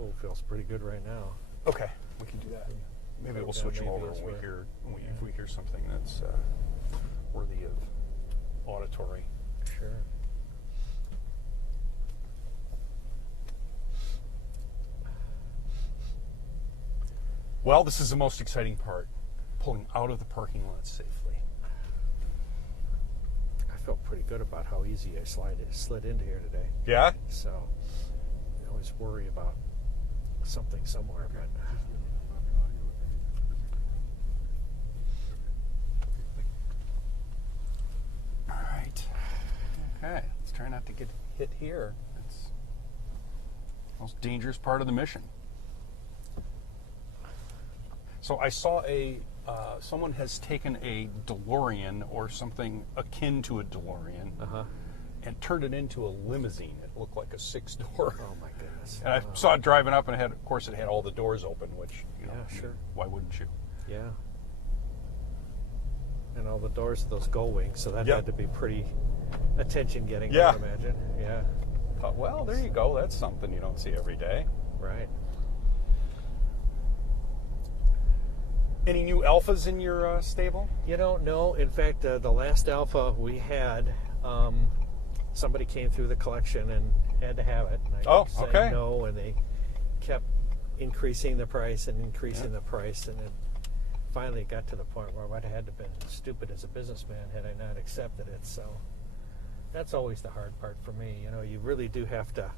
Oh, feels pretty good right now. Okay, we can do that. Maybe we'll switch them over when if we hear something that's worthy of auditory. Sure. Well, this is the most exciting part, pulling out of the parking lot safely. I felt pretty good about how easy I slid into here today. Yeah? So I always worry about something somewhere, but all right. Okay, let's try not to get hit here. It's the most dangerous part of the mission. So I saw someone has taken a DeLorean or something akin to a DeLorean and turned it into a limousine. It looked like a 6-door. oh my goodness. And I saw it driving up, and of course, it had all the doors open, which, sure. Why wouldn't you? Yeah. And all the doors of those gull wings, so that had to be pretty attention-getting, I would imagine. Yeah. Thought, well, there you go. That's something you don't see every day. Right. Any new alphas in your stable? No. In fact, the last alpha we had, somebody came through the collection and had to have it. And I kept saying no, and they kept increasing the price and increasing the price, and it finally got to the point where I'd had to have been stupid as a businessman had I not accepted it. So that's always the hard part for me. You really do have to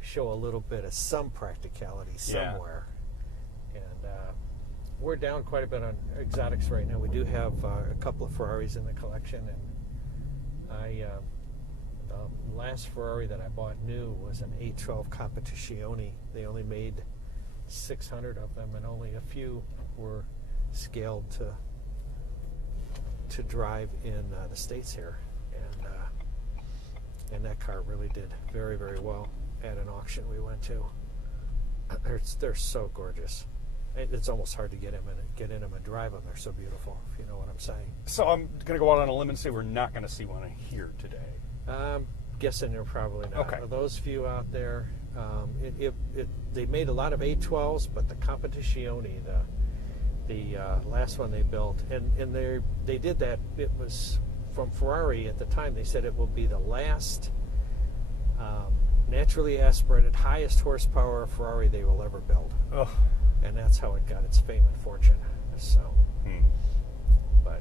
show a little bit of some practicality somewhere. And we're down quite a bit on exotics right now. We do have a couple of Ferraris in the collection, and the last Ferrari that I bought new was an 812 Competizione. They only made 600 of them, and only a few were scaled to drive in the States here. And that car really did very, very well at an auction we went to. They're so gorgeous. It's almost hard to get in them and drive them. They're so beautiful, if you know what I'm saying. So I'm going to go out on a limb and say we're not going to see one here today. I'm guessing they're probably not. Okay. Those few out there, they made a lot of 812s, but the Competizione, the last one they built, and they did that. It was from Ferrari at the time. They said it will be the last naturally aspirated, highest horsepower Ferrari they will ever build. Oh. And that's how it got its fame and fortune. So, but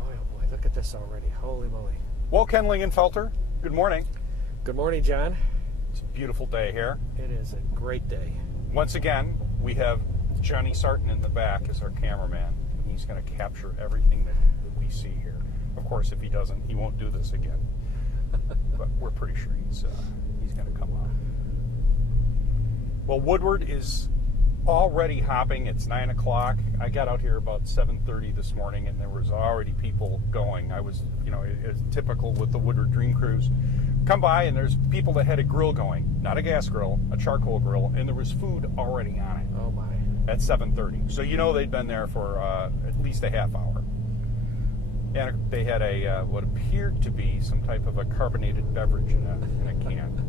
oh boy, look at this already! Holy moly! Well, Ken Lingenfelter, good morning. Good morning, John. It's a beautiful day here. It is a great day. Once again, we have Johnny Sarton in the back as our cameraman, and he's going to capture everything that we see here. Of course, if he doesn't, he won't do this again. But we're pretty sure he's going to come out. Well, Woodward is already hopping. It's 9 o'clock. I got out here about 7:30 this morning, and there was already people going. I was, it's typical with the Woodward Dream Cruise. Come by, and there's people that had a grill going, not a gas grill, a charcoal grill, and there was food already on it. Oh my! At 7:30. So they'd been there for at least a half hour. And they had what appeared to be some type of a carbonated beverage in a can.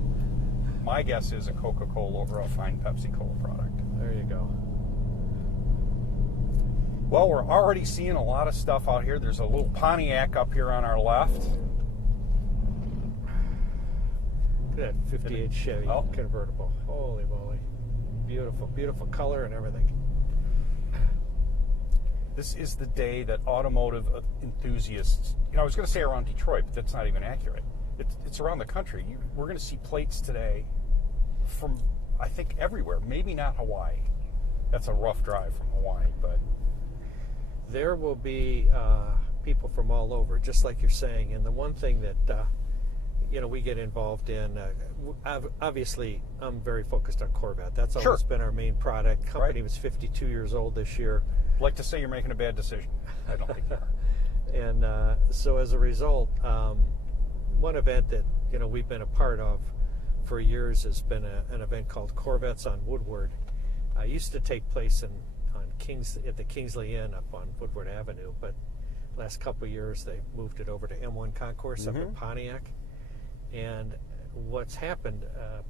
My guess is a Coca-Cola or a fine Pepsi-Cola product. There you go. Well, we're already seeing a lot of stuff out here. There's a little Pontiac up here on our left. Look at that 58 Chevy convertible. Holy moly. Beautiful, beautiful color and everything. This is the day that automotive enthusiasts, I was going to say around Detroit, but that's not even accurate. It's around the country. We're going to see plates today from, I think, everywhere. Maybe not Hawaii. That's a rough drive from Hawaii, but there will be people from all over, just like you're saying. And the one thing that we get involved in, obviously, I'm very focused on Corvette. That's always been our main product. Company was 52 years old this year. I'd like to say you're making a bad decision. I don't think you are. And so as a result, one event that we've been a part of for years has been an event called Corvettes on Woodward. Used to take place at the Kingsley Inn up on Woodward Avenue, but last couple of years they moved it over to M1 Concourse up in Pontiac. And what's happened,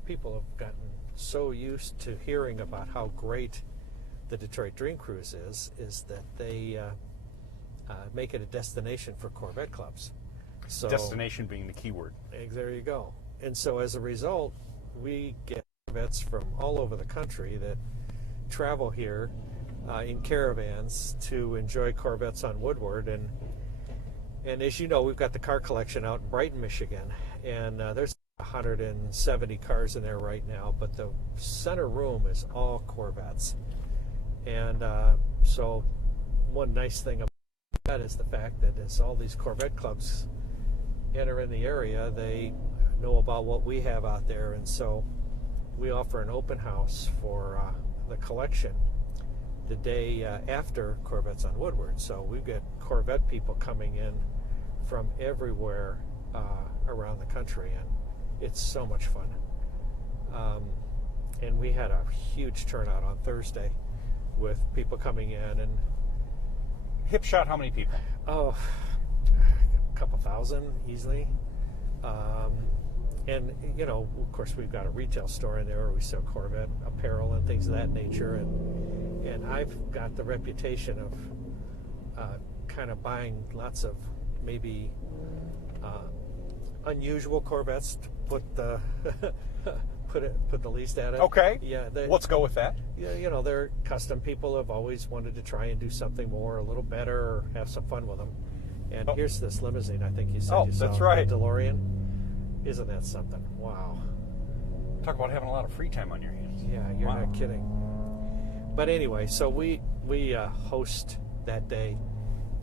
people have gotten so used to hearing about how great the Detroit Dream Cruise is that they make it a destination for Corvette clubs. So, destination being the key word. There you go. And so as a result, we get Corvettes from all over the country that travel here in caravans to enjoy Corvettes on Woodward. And as you know, we've got the car collection out in Brighton, Michigan, and there's 170 cars in there right now, but the center room is all Corvettes. And so one nice thing about that is the fact that as all these Corvette clubs enter in the area, they know about what we have out there, and so we offer an open house for the collection the day after Corvettes on Woodward. So we've got Corvette people coming in from everywhere around the country, and it's so much fun. And we had a huge turnout on Thursday with people coming in. And hip shot, how many people? Oh, a couple thousand easily. And you know, of course, we've got a retail store in there where we sell Corvette apparel and things of that nature. And I've got the reputation of kind of buying lots of maybe unusual Corvettes to put the put the least at it. Okay. Yeah. Let's go with that. Yeah. You know, they're custom. People have always wanted to try and do something more, a little better, or have some fun with them. And here's this limousine. I think you said you saw. That's right. The DeLorean. Isn't that something? Wow. Talk about having a lot of free time on your hands. Yeah, you're not kidding. But anyway, so we host that day,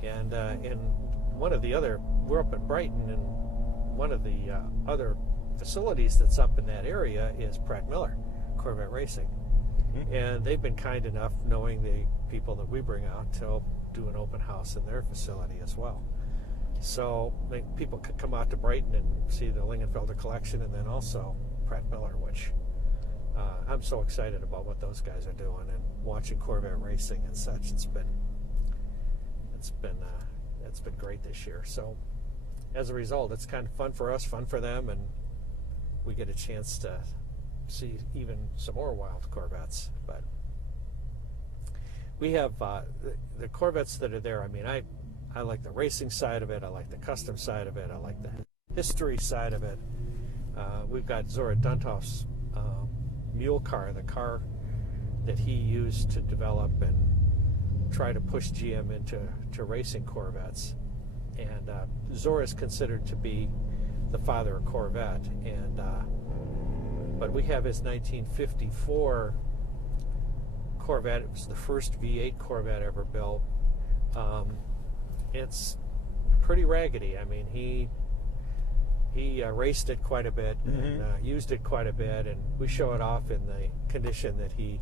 and in one of the other, we're up at Brighton, and one of the other facilities that's up in that area is Pratt Miller Corvette Racing, and they've been kind enough, knowing the people that we bring out, to do an open house in their facility as well. So people could come out to Brighton and see the Lingenfelter collection, and then also Pratt Miller, which I'm so excited about what those guys are doing and watching Corvette racing and such. It's been great this year. So as a result, it's kind of fun for us, fun for them, and we get a chance to see even some more wild Corvettes. But we have the Corvettes that are there. I mean, I like the racing side of it. I like the custom side of it. I like the history side of it. We've got Zora Dunthoff's mule car, the car that he used to develop and try to push GM into racing Corvettes. And Zora is considered to be the father of Corvette. And but we have his 1954 Corvette. It was the first V8 Corvette ever built. It's pretty raggedy. I mean, he raced it quite a bit and used it quite a bit, and we show it off in the condition that he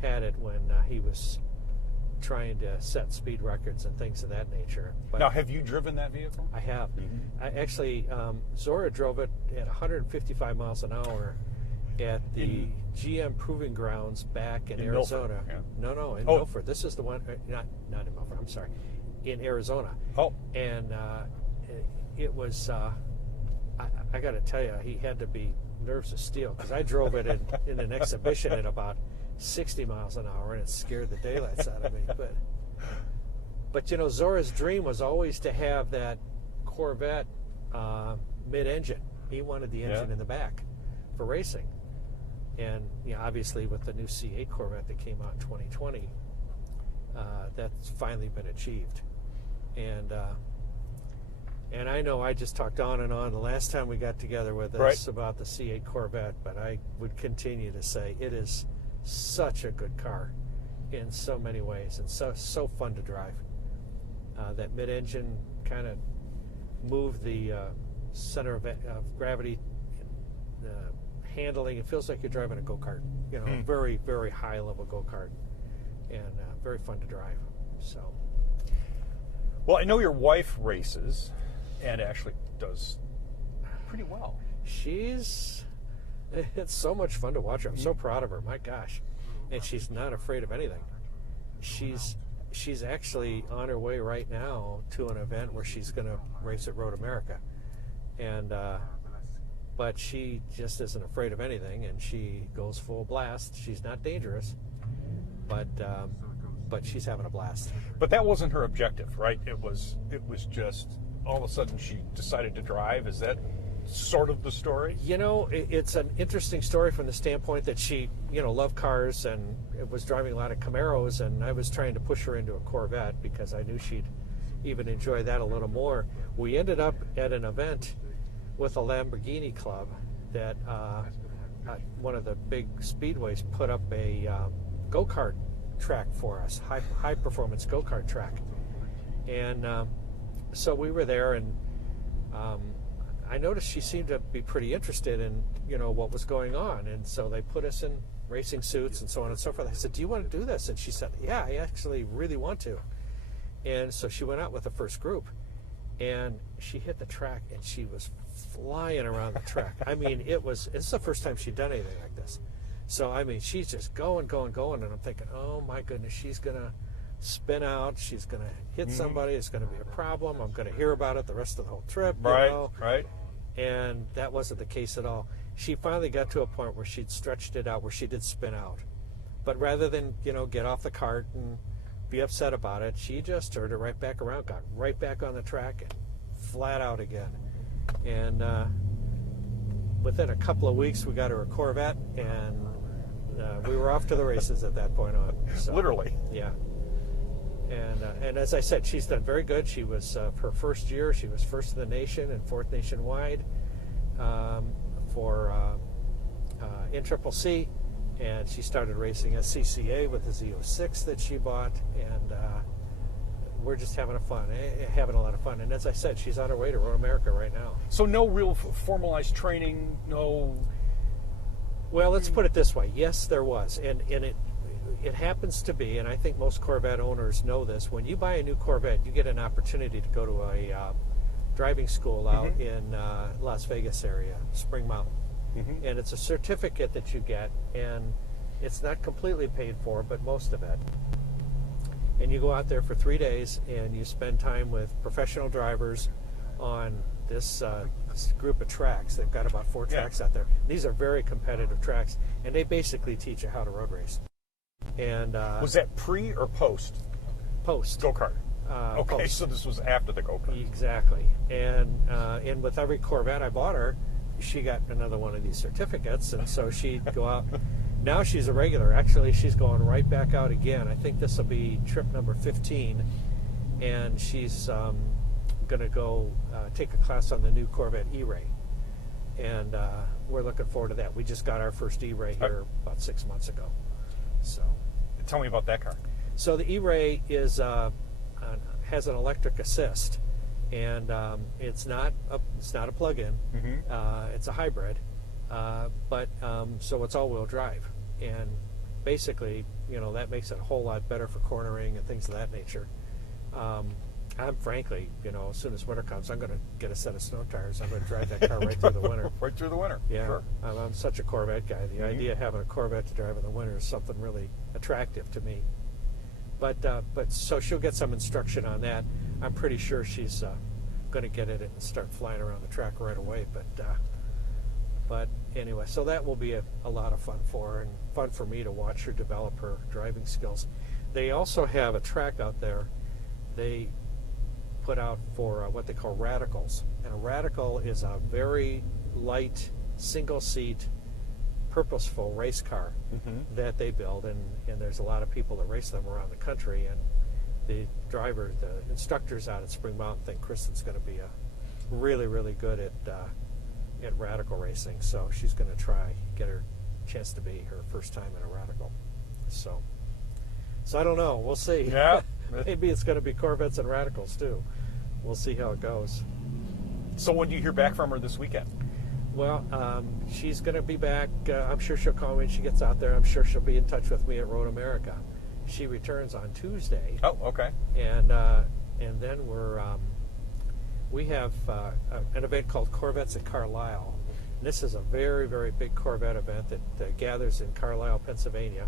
had it when he was trying to set speed records and things of that nature. But now, have you driven that vehicle? I have. I actually, Zora drove it at 155 miles an hour at the GM Proving Grounds back in Arizona. Milford, No, in Milford. This is the one, not in Milford, I'm sorry, in Arizona. And it was, I got to tell you, he had to be nerves of steel, because I drove it in an exhibition at about 60 miles an hour, and it scared the daylights out of me. But you know, Zora's dream was always to have that Corvette mid-engine. He wanted the engine in the back for racing. And you know, obviously with the new C8 Corvette that came out in 2020, that's finally been achieved. And I know I just talked on and on the last time we got together with us about the C8 Corvette, but I would continue to say it is such a good car in so many ways, and so fun to drive. That mid-engine kind of moved the center of gravity, handling. It feels like you're driving a go-kart, you know, very, very high-level go-kart, and very fun to drive. So, well, I know your wife races and actually does pretty well. It's so much fun to watch her. I'm so proud of her. My gosh. And she's not afraid of anything. She's actually on her way right now to an event where she's going to race at Road America. And but she just isn't afraid of anything, and she goes full blast. She's not dangerous, but she's having a blast. But that wasn't her objective, right? It was just all of a sudden she decided to drive. Is that sort of the story? You know, it's an interesting story from the standpoint that she, loved cars and was driving a lot of Camaros, and I was trying to push her into a Corvette because I knew she'd even enjoy that a little more. We ended up at an event with a Lamborghini club that one of the big speedways put up a go-kart track for us, high performance go-kart track. And so we were there, and I noticed she seemed to be pretty interested in, what was going on. And so they put us in racing suits and so on and so forth. I said, "Do you want to do this?" And she said, "Yeah, I actually really want to." And so she went out with the first group, and she hit the track, and she was flying around the track. I mean, it's the first time she'd done anything like this. So, I mean, she's just going, and I'm thinking, oh my goodness, she's going to spin out, she's going to hit somebody, it's going to be a problem, I'm going to hear about it the rest of the whole trip. Right. And that wasn't the case at all. She finally got to a point where she'd stretched it out, where she did spin out. But rather than, get off the cart and be upset about it, she just turned it right back around, got right back on the track, and flat out again. And within a couple of weeks, we got her a Corvette, and we were off to the races at that point on. So, literally. Yeah. And as I said, she's done very good. She was, her first year, she was first in the nation and fourth nationwide for NCCC, and she started racing SCCA with the Z06 that she bought, and we're just having a lot of fun. And as I said, she's on her way to Road America right now. So no real formalized training, no... Well, let's put it this way. Yes, there was. And it happens to be, and I think most Corvette owners know this, when you buy a new Corvette, you get an opportunity to go to a driving school out in Las Vegas area, Spring Mountain. And it's a certificate that you get, and it's not completely paid for, but most of it. And you go out there for 3 days, and you spend time with professional drivers on this group of tracks. They've got about 4 tracks out there. These are very competitive tracks, and they basically teach you how to road race. And was that pre or post? Post. Go-kart. Okay, post. so this was after the go-kart. Exactly. And with every Corvette I bought her, she got another one of these certificates, and so she'd go out. Now she's a regular. Actually, she's going right back out again. I think this will be trip number 15, and she's going to go take a class on the new Corvette E-Ray, and we're looking forward to that. We just got our first E-Ray here about 6 months ago. So, tell me about that car. So the E-Ray is has an electric assist, and it's not a plug-in. It's a hybrid, but so it's all-wheel drive, and basically, that makes it a whole lot better for cornering and things of that nature. I'm frankly, as soon as winter comes, I'm going to get a set of snow tires. I'm going to drive that car right through the winter. Right through the winter. Yeah, sure. I'm such a Corvette guy. The idea of having a Corvette to drive in the winter is something really attractive to me. But so she'll get some instruction on that. I'm pretty sure she's going to get it and start flying around the track right away. But anyway, so that will be a lot of fun for her, and fun for me to watch her develop her driving skills. They also have a track out there they put out for what they call radicals. And a radical is a very light, single-seat, purposeful race car that they build, and there's a lot of people that race them around the country, and the instructors out at Spring Mountain think Kristen's going to be really, really good at radical racing, so she's going to get her chance to be her first time in a radical. So I don't know. We'll see. Yeah. Maybe it's going to be Corvettes and radicals too. We'll see how it goes. So when do you hear back from her this weekend? Well, she's going to be back. I'm sure she'll call me when she gets out there. I'm sure she'll be in touch with me at Road America. She returns on Tuesday. Oh, okay. And then we have an event called Corvettes at Carlisle. And this is a very, very big Corvette event that gathers in Carlisle, Pennsylvania.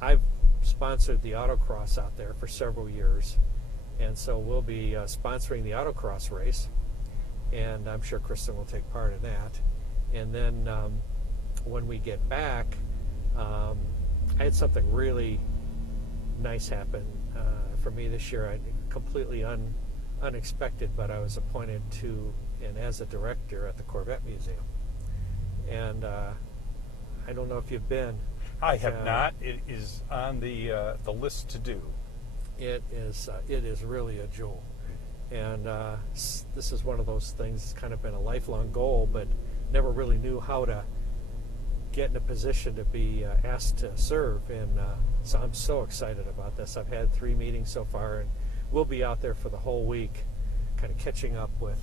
I've sponsored the autocross out there for several years, and so we'll be sponsoring the autocross race. and I'm sure Kristen will take part in that. And then when we get back, I had something really nice happen for me this year. Completely unexpected, but I was appointed to and as a director at the Corvette Museum. And I don't know if you've been. I have not. It is on the list to do. It is really a jewel. And this is one of those things that's kind of been a lifelong goal, but never really knew how to get in a position to be asked to serve. And so I'm so excited about this. I've had 3 meetings so far, and we'll be out there for the whole week kind of catching up with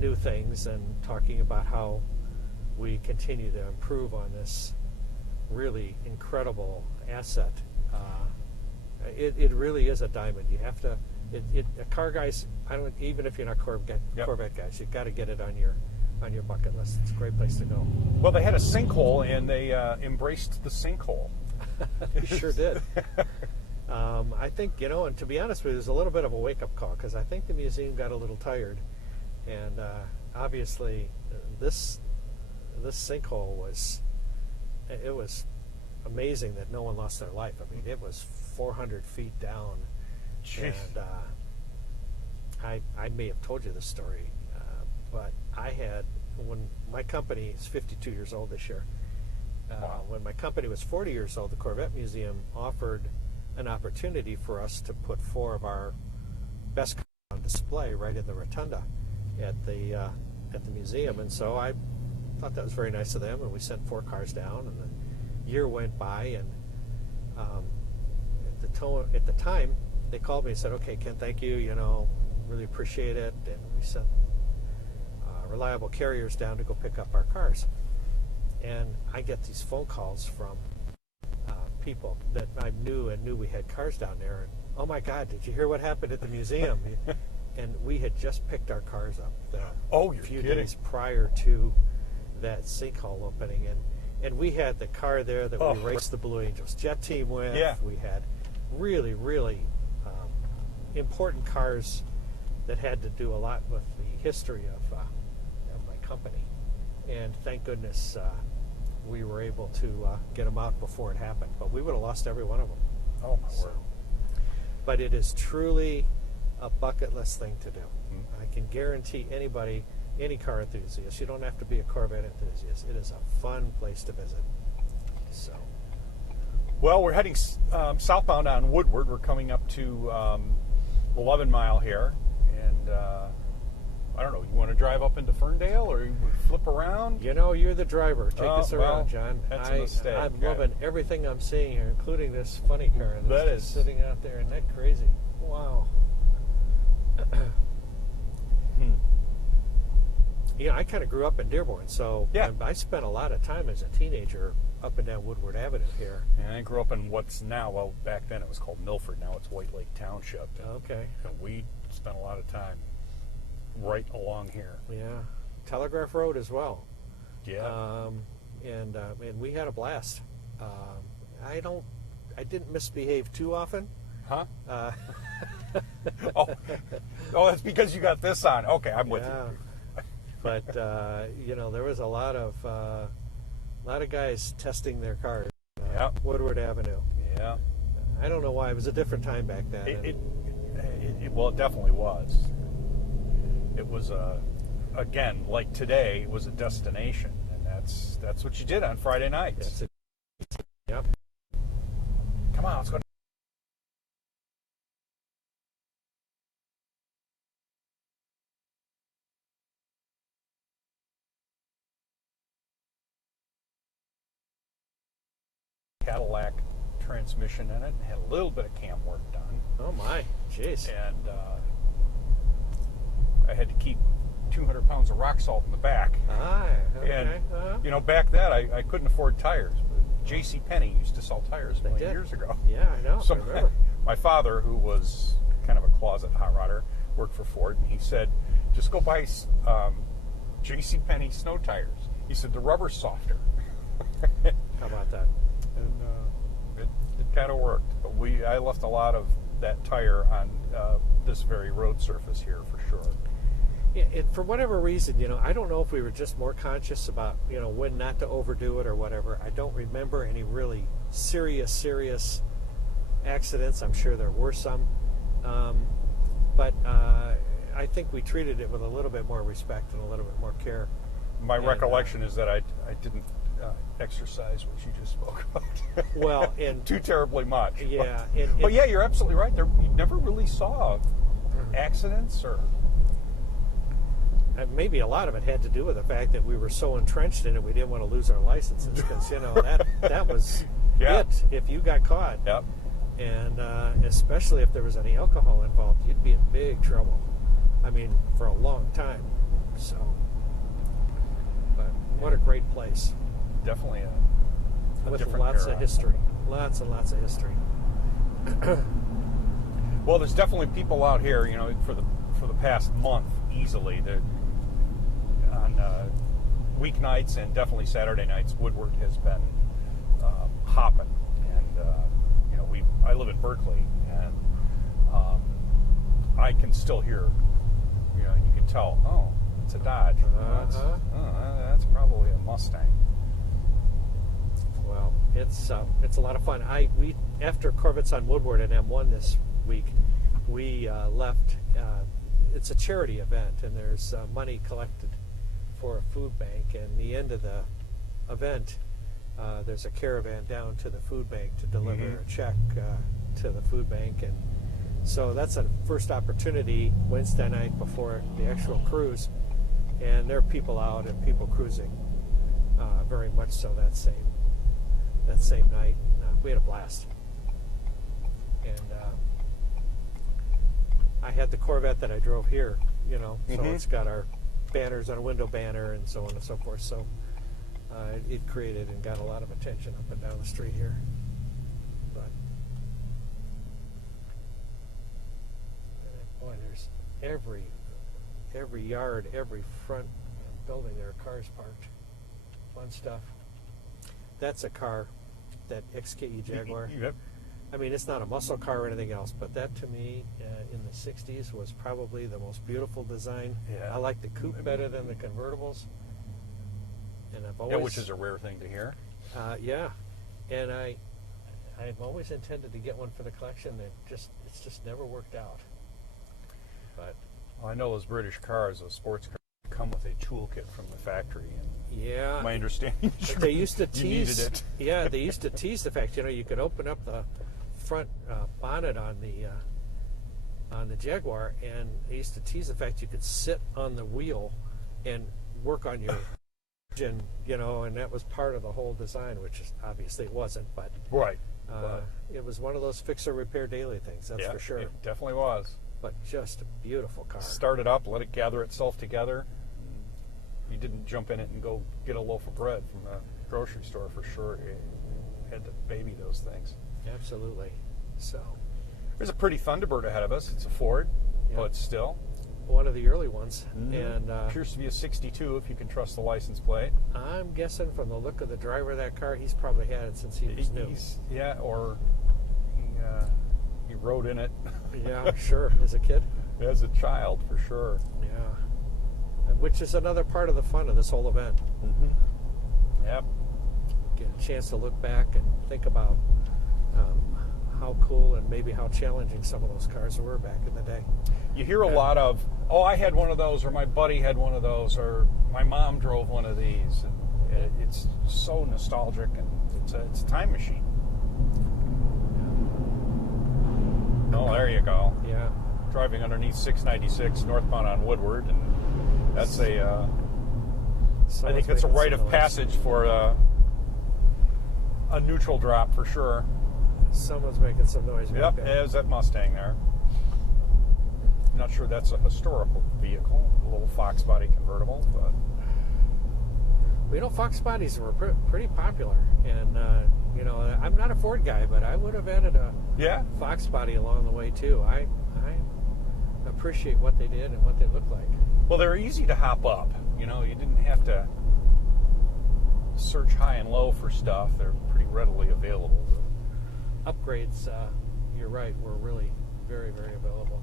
new things and talking about how we continue to improve on this really incredible asset. It really is a diamond. You have to, car guys, even if you're not Corvette guys, you've got to get it on your bucket list. It's a great place to go. Well, they had a sinkhole, and they embraced the sinkhole. They sure did. I think, and to be honest with you, there's a little bit of a wake-up call, because I think the museum got a little tired, and obviously this sinkhole was amazing that no one lost their life. I mean, it was 400 feet down. Jeez. And I may have told you this story, but when my company is 52 years old this year, wow. When my company was 40 years old, the Corvette Museum offered an opportunity for us to put 4 of our best cars on display right in the rotunda at the museum. And so I thought that was very nice of them, and we sent 4 cars down, and the year went by, and at the time they called me and said, okay, Ken, thank you, really appreciate it, and we sent reliable carriers down to go pick up our cars. And I get these phone calls from people that I knew we had cars down there, and oh my God, did you hear what happened at the museum? And we had just picked our cars up a few days prior to that sinkhole opening, and we had the car there that we raced the Blue Angels jet team with. Yeah. We had really, really important cars that had to do a lot with the history of my company, and thank goodness we were able to get them out before it happened, but we would have lost every one of them. Oh, my word. But it is truly a bucket list thing to do. Mm-hmm. I can guarantee anybody, any car enthusiast, you don't have to be a Corvette enthusiast. It is a fun place to visit. So, well, we're heading southbound on Woodward. We're coming up to 11 Mile here, and I don't know, you want to drive up into Ferndale, or you flip around? You're the driver. Take us around, John. That's a mistake. I'm loving everything I'm seeing here, including this funny car that is sitting out there. Isn't that crazy? Wow. I kind of grew up in Dearborn, so I spent a lot of time as a teenager up and down Woodward Avenue here. And I grew up in what's now, well, back then it was called Milford. Now it's White Lake Township. Okay. And we spent a lot of time right along here. Yeah. Telegraph Road as well. Yeah. And we had a blast. I didn't misbehave too often. Huh? That's because you got this on. Okay, I'm with you. But there was a lot of guys testing their cars. Woodward Avenue. Yeah. I don't know why. It was a different time back then. It definitely was. It was again, like today, it was a destination, and that's what you did on Friday nights. Yep. Come on, let's go. Cadillac transmission in it. Had a little bit of cam work done. Oh my, jeez! And I had to keep 200 pounds of rock salt in the back. Okay. And back then I couldn't afford tires. But J.C. Penney used to sell tires 20 years ago. Yeah, I know. So I remember. My father, who was kind of a closet hot rodder, worked for Ford, and he said, "Just go buy J.C. Penney snow tires." He said the rubber's softer. How about that? And it kind of worked. But I left a lot of that tire on this very road surface here for sure. And for whatever reason, I don't know if we were just more conscious about, when not to overdo it or whatever. I don't remember any really serious accidents. I'm sure there were some. But I think we treated it with a little bit more respect and a little bit more care. My recollection is that I didn't exercise what you just spoke about. Well, and too terribly much. Yeah. But yeah, you're absolutely right. You never really saw accidents or... Maybe a lot of it had to do with the fact that we were so entrenched in it, we didn't want to lose our licenses because that was it if you got caught. Yep. And especially if there was any alcohol involved, you'd be in big trouble. I mean, for a long time. So, but what a great place. Definitely a with different lots era. of history, lots and lots of history. Well, there's definitely people out here, for the past month easily. On weeknights and definitely Saturday nights, Woodward has been hopping. And I live in Berkeley, and I can still hear, and you can tell, oh, it's a Dodge. That's probably a Mustang. Well, it's a lot of fun. We after Corvettes on Woodward and M1 this week, we left. It's a charity event, and there's money collected for a food bank. And the end of the event, there's a caravan down to the food bank to deliver a check to the food bank. And so that's a first opportunity Wednesday night before the actual cruise. And there are people out and people cruising, very much so that same night. We had a blast. And I had the Corvette that I drove here, so it's got our banners on a window banner and so on and so forth. So it created and got a lot of attention up and down the street here. But boy, there's every yard, every front building there are cars parked. Fun stuff. That's a car, that XKE Jaguar. Yep. I mean, it's not a muscle car or anything else, but that to me, in the 60s, was probably the most beautiful design. Yeah. I like the coupe better than the convertibles. And I've always... which is a rare thing to hear. Yeah. And I've always intended to get one for the collection. It's just never worked out. But I know those British cars, those sports cars, come with a toolkit from the factory. And yeah. my understanding is they used to you needed it. Yeah, they used to tease the fact, you could open up the front bonnet on the Jaguar, and they used to tease the fact you could sit on the wheel and work on your engine, and that was part of the whole design, which obviously it wasn't, but Right. it was one of those fix or repair daily things, that's for sure. It definitely was. But just a beautiful car. Start it up, let it gather itself together. You didn't jump in it and go get a loaf of bread from the grocery store for sure. You had to baby those things. Absolutely. So there's a pretty Thunderbird ahead of us. It's a Ford, but still. One of the early ones. And appears to be a 62 if you can trust the license plate. I'm guessing from the look of the driver of that car, he's probably had it since he was new. Or he rode in it. Yeah, sure. As a kid? As a child, for sure. Yeah. Which is another part of the fun of this whole event. Yep. Get a chance to look back and think about how cool and maybe how challenging some of those cars were back in the day. You hear a lot of, I had one of those, or my buddy had one of those, or my mom drove one of these. And it's so nostalgic, and it's a time machine. Oh, there you go. Yeah. Driving underneath 696 northbound on Woodward, and that's I think that's a rite of passage for a neutral drop for sure. Someone's making some noise. Yep, there's that Mustang there. I'm not sure that's a historical vehicle, a little Fox body convertible, but Fox bodies were pretty popular, and I'm not a Ford guy, but I would have added a Fox body along the way too. I appreciate what they did and what they look like. Well, they're easy to hop up. You didn't have to search high and low for stuff. They're pretty readily available. Upgrades, you're right, were really very, very available.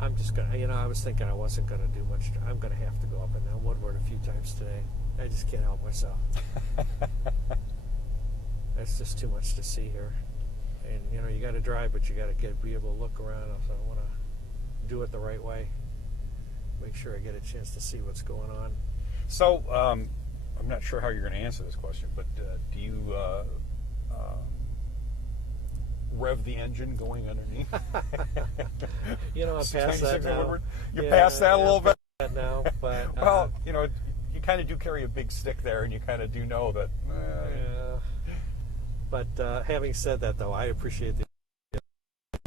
I'm just gonna, I was thinking I wasn't gonna do much. I'm gonna have to go up and down Woodward a few times today. I just can't help myself. That's just too much to see here. And you got to drive, but you got to be able to look around. So I want to do it the right way. Make sure I get a chance to see what's going on. So I'm not sure how you're going to answer this question, but do you rev the engine going underneath? I'm past that now. You're past that a little bit now, but well, you kind of do carry a big stick there, and you kind of do know that. Yeah. But having said that, though, I appreciate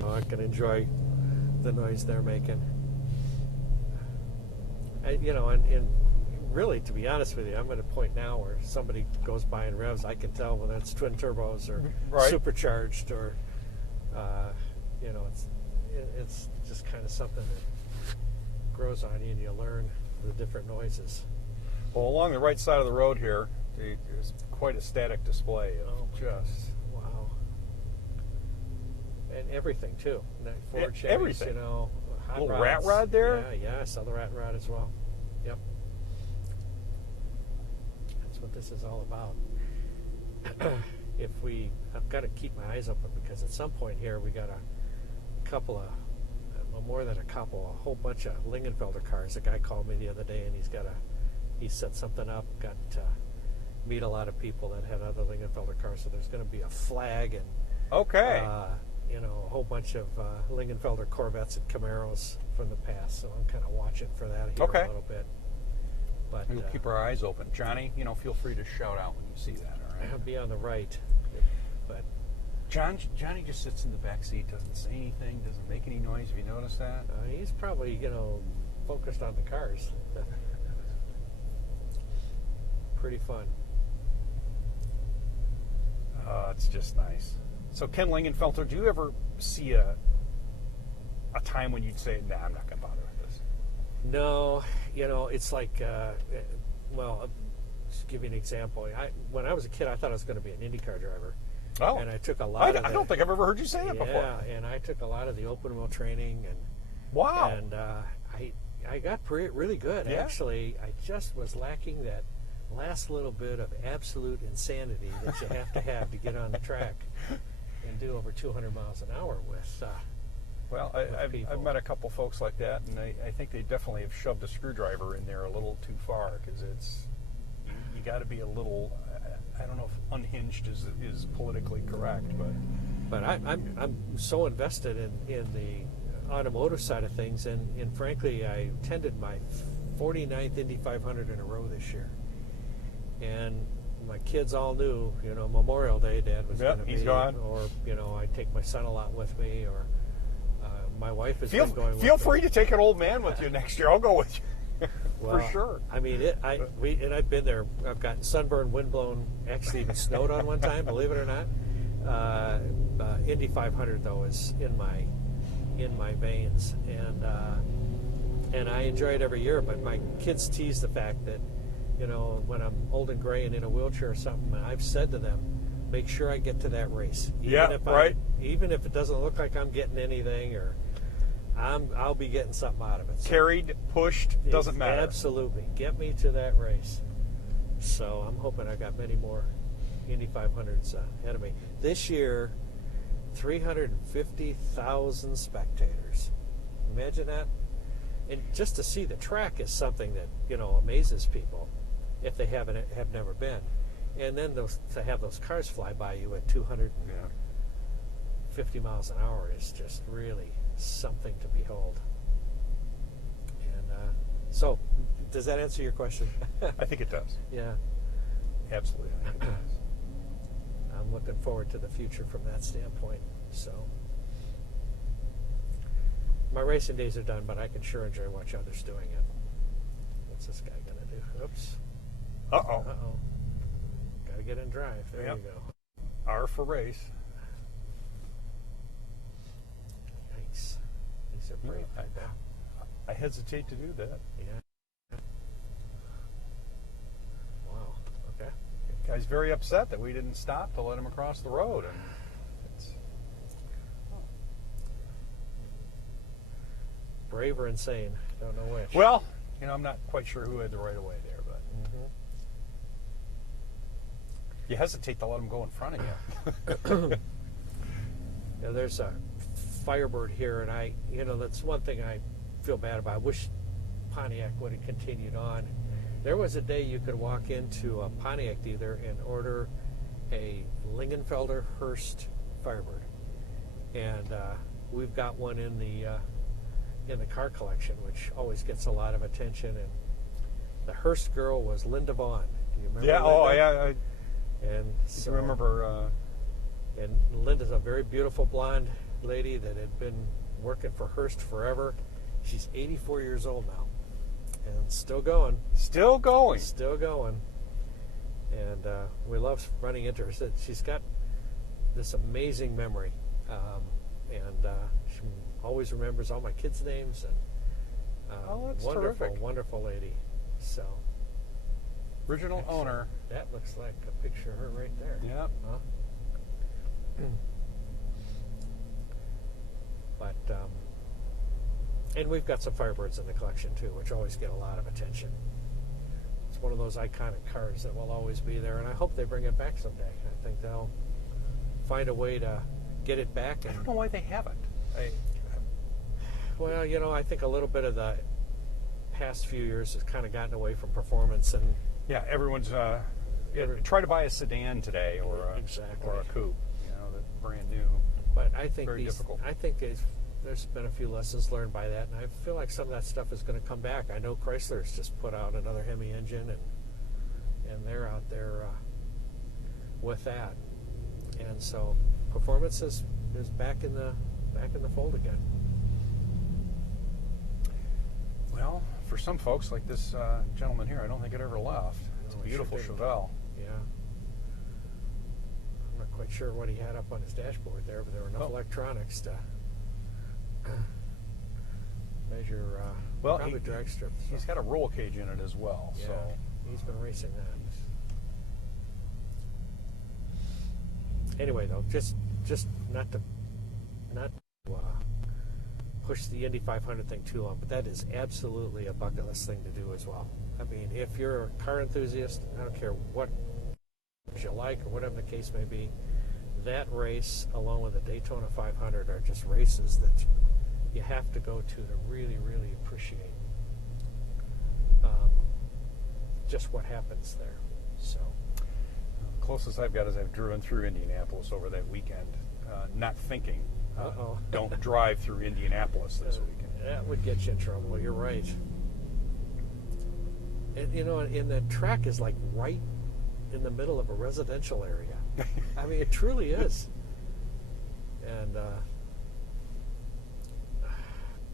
I can enjoy the noise they're making. And really, to be honest with you, I'm at a point now where somebody goes by and revs, I can tell whether it's twin turbos or supercharged or, it's just kind of something that grows on you and you learn the different noises. Well, along the right side of the road here, there's quite a static display of just wow, and everything too. Ford Chevys, everything. Hot little rods. rat rod there. Yeah, I saw the rat rod as well. Yep, that's what this is all about. I've got to keep my eyes open because at some point here we got a couple of. More than a whole bunch of Lingenfelter cars. A guy called me the other day, and he set something up. Got to meet a lot of people that had other Lingenfelter cars. So there's going to be a flag and a whole bunch of Lingenfelter Corvettes and Camaros from the past. So I'm kind of watching for that here a little bit. But we'll keep our eyes open. Johnny, feel free to shout out when you see that. All right. I'll be on the right, but. Johnny just sits in the back seat, doesn't say anything, doesn't make any noise. Have you noticed that? He's probably, focused on the cars. Pretty fun. It's just nice. So, Ken Lingenfelter, do you ever see a time when you'd say, "Nah, I'm not going to bother with this"? No, it's like, just give you an example. When I was a kid, I thought I was going to be an IndyCar driver. Oh, and I took a lot. I don't think I've ever heard you say that before. Yeah, and I took a lot of the open wheel training, and wow, and I got really good. Yeah. Actually, I just was lacking that last little bit of absolute insanity that you have to get on the track and do over 200 miles an hour with. Well, I've met a couple folks like that, and I think they definitely have shoved a screwdriver in there a little too far because you got to be a little. I don't know if unhinged is politically correct, but I'm so invested in the automotive side of things, and frankly, I attended my 49th Indy 500 in a row this year, and my kids all knew, Memorial Day, Dad was going to be. He's gone. Or I take my son a lot with me, or my wife is going. Feel free to take an old man with you next year. I'll go with you. Well, for sure. I mean, I've been there. I've gotten sunburned, windblown, actually even snowed on one time. Believe it or not. Indy 500 though is in my veins, and I enjoy it every year. But my kids tease the fact that, when I'm old and gray and in a wheelchair or something, I've said to them, make sure I get to that race. Even if it doesn't look like I'm getting anything, or I'll be getting something out of it. So carried, pushed, doesn't matter. Absolutely. Get me to that race. So I'm hoping I got many more Indy 500s ahead of me. This year, 350,000 spectators. Imagine that. And just to see the track is something that, amazes people if they have never been. And then to have those cars fly by you at 250 miles an hour is just really something to behold. And so, does that answer your question? I think it does. Yeah. Absolutely, I think it does. I'm looking forward to the future from that standpoint. So, my racing days are done, but I can sure enjoy watching others doing it. What's this guy going to do? Oops. Uh-oh. Got to get in drive. There you go. R for race. Yikes. These are brave people. I hesitate to do that. Yeah. Wow. Okay. The guy's very upset that we didn't stop to let him across the road. And brave or insane. Don't know which. Well, I'm not quite sure who had the right of way there, but you hesitate to let them go in front of you. Yeah, there's a Firebird here, and that's one thing I feel bad about. I wish Pontiac would have continued on. There was a day you could walk into a Pontiac dealer and order a Lingenfelter Hearst Firebird, and we've got one in the car collection, which always gets a lot of attention. And the Hearst girl was Linda Vaughn. Do you remember? Yeah. Linda? Oh, yeah. And so, I remember. And Linda's a very beautiful blonde lady that had been working for Hearst forever. She's 84 years old now, and still going. Still going. Still going. And we love running into her. She's got this amazing memory, and she always remembers all my kids' names. And that's wonderful, terrific. wonderful lady. So, Original owner. That looks like a picture of her right there. Yep. Huh? But and we've got some Firebirds in the collection too, which always get a lot of attention. It's one of those iconic cars that will always be there, and I hope they bring it back someday. I think they'll find a way to get it back. I don't know why they haven't. Well, I think a little bit of the past few years has kind of gotten away from performance, and yeah, everyone's try to buy a sedan today or a coupe, that's brand new. But I think very difficult. I think there's been a few lessons learned by that, and I feel like some of that stuff is going to come back. I know Chrysler's just put out another Hemi engine, and they're out there with that, and so performance is back in the fold again. Well, for some folks like this gentleman here, I don't think it ever left. It's a beautiful Chevelle. Yeah. I'm not quite sure what he had up on his dashboard there, but there were enough electronics to measure probably drag strips. He's got a roll cage in it as well. Yeah, so he's been racing that. Anyway, though, just not to push the Indy 500 thing too long, but that is absolutely a bucket list thing to do as well. I mean, if you're a car enthusiast, I don't care what you like or whatever the case may be, that race along with the Daytona 500 are just races that you have to go to really, really appreciate just what happens there. So, closest I've got is I've driven through Indianapolis over that weekend, not thinking. Don't drive through Indianapolis this weekend. That would get you in trouble. You're right. And and the track is like right in the middle of a residential area. I mean, it truly is. And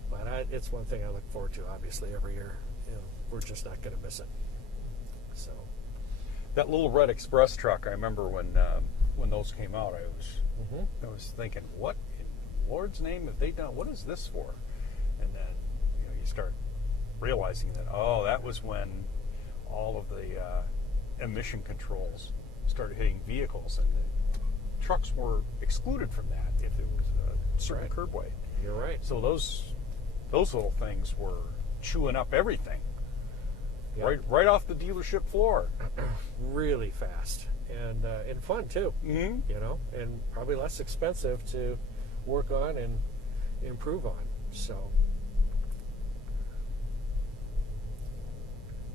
but it's one thing I look forward to, obviously, every year. We're just not going to miss it. So that little red express truck, I remember when those came out, I was thinking, what in Lord's name have they done? What is this for? And then you start realizing that that was when all of the emission controls started hitting vehicles, and the trucks were excluded from that if it was a certain curb weight. You're right. So those little things were chewing up everything. Yep. Right off the dealership floor. Really fast and fun too. Mm-hmm. And probably less expensive to work on and improve on. So,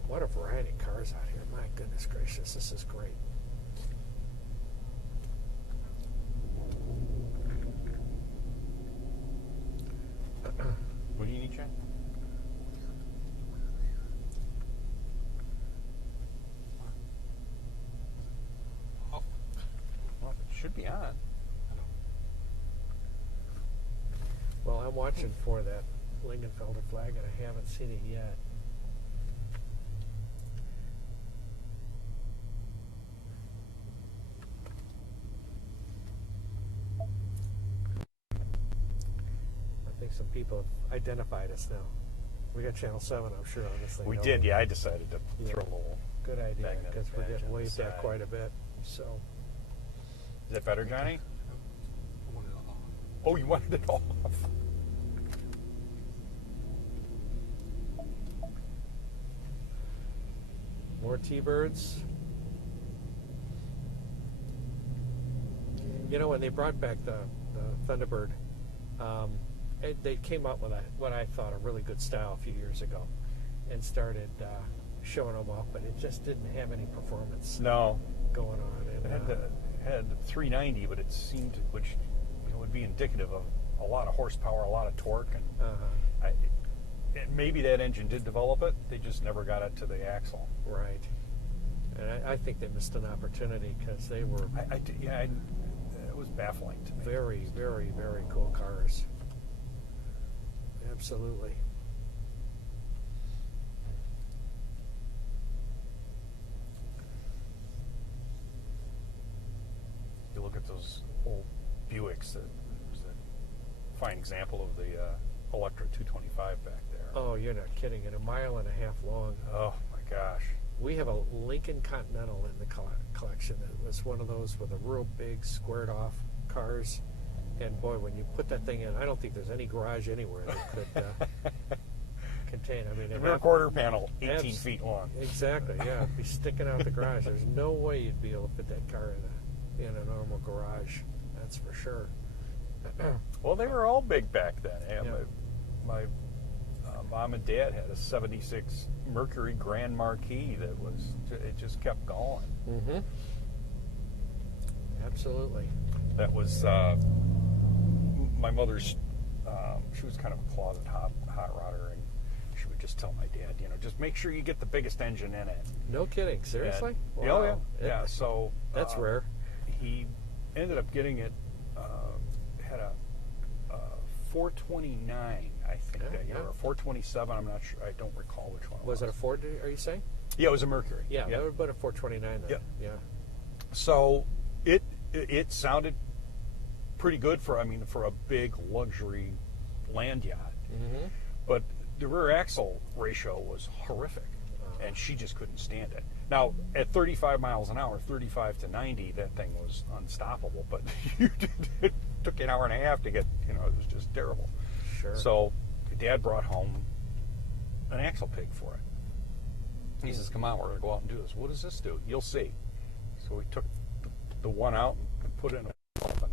what a variety of cars out here! My goodness gracious, this is great. What do you need, Chad? Should be on. Well, I'm watching for that Lingenfelter flag, and I haven't seen it yet. I think some people have identified us now. We got Channel 7, I'm sure, on this thing. We did, yeah. I decided to throw a little. Good idea, because we're getting waved at quite a bit. So. Is that better, Johnny? Oh, you wanted it off. More T-Birds. You know, when they brought back the Thunderbird, they came up with what I thought a really good style a few years ago, and started showing them off, but it just didn't have any performance going on. And, it had 390, but it seemed, which would be indicative of a lot of horsepower, a lot of torque, and maybe that engine did develop it. They just never got it to the axle. Right. And I think they missed an opportunity because they were. It was baffling to me. Very, very, very cool cars. Absolutely. You look at those old Buicks. There's a fine example of the Electra 225 back there. Oh, you're not kidding. And 1.5 miles long. Oh my gosh. We have a Lincoln Continental in the collection that was one of those with a real big squared off cars. And boy, when you put that thing in, I don't think there's any garage anywhere that could contain. I mean, the rear quarter panel, 18 feet long. Exactly. Yeah, it'd be sticking out the garage. There's no way you'd be able to put that car in a normal garage. That's for sure. Well, they were all big back then. Yeah. My mom and dad had a '76 Mercury Grand Marquis it just kept going. Mm-hmm. Absolutely. That was my mother's. She was kind of a closet hot rodder, and she would just tell my dad, just make sure you get the biggest engine in it. No kidding. Seriously? And, wow. Oh yeah. Yeah. So that's rare. He ended up getting it. Had a 429, I think that year, or 427. I'm not sure. I don't recall which one. Was it a Ford? Are you saying? Yeah, it was a Mercury. Yeah, that would have been a 429 then. Yeah. So it sounded pretty good for a big luxury land yacht. Mm-hmm. But the rear axle ratio was horrific, and she just couldn't stand it. Now, at 35 miles an hour, 35 to 90, that thing was unstoppable. But it took an hour and a half to get, it was just terrible. Sure. So Dad brought home an axle pig for it. He says, come on, we're going to go out and do this. What does this do? You'll see. So we took the one out and put it in a dolphin.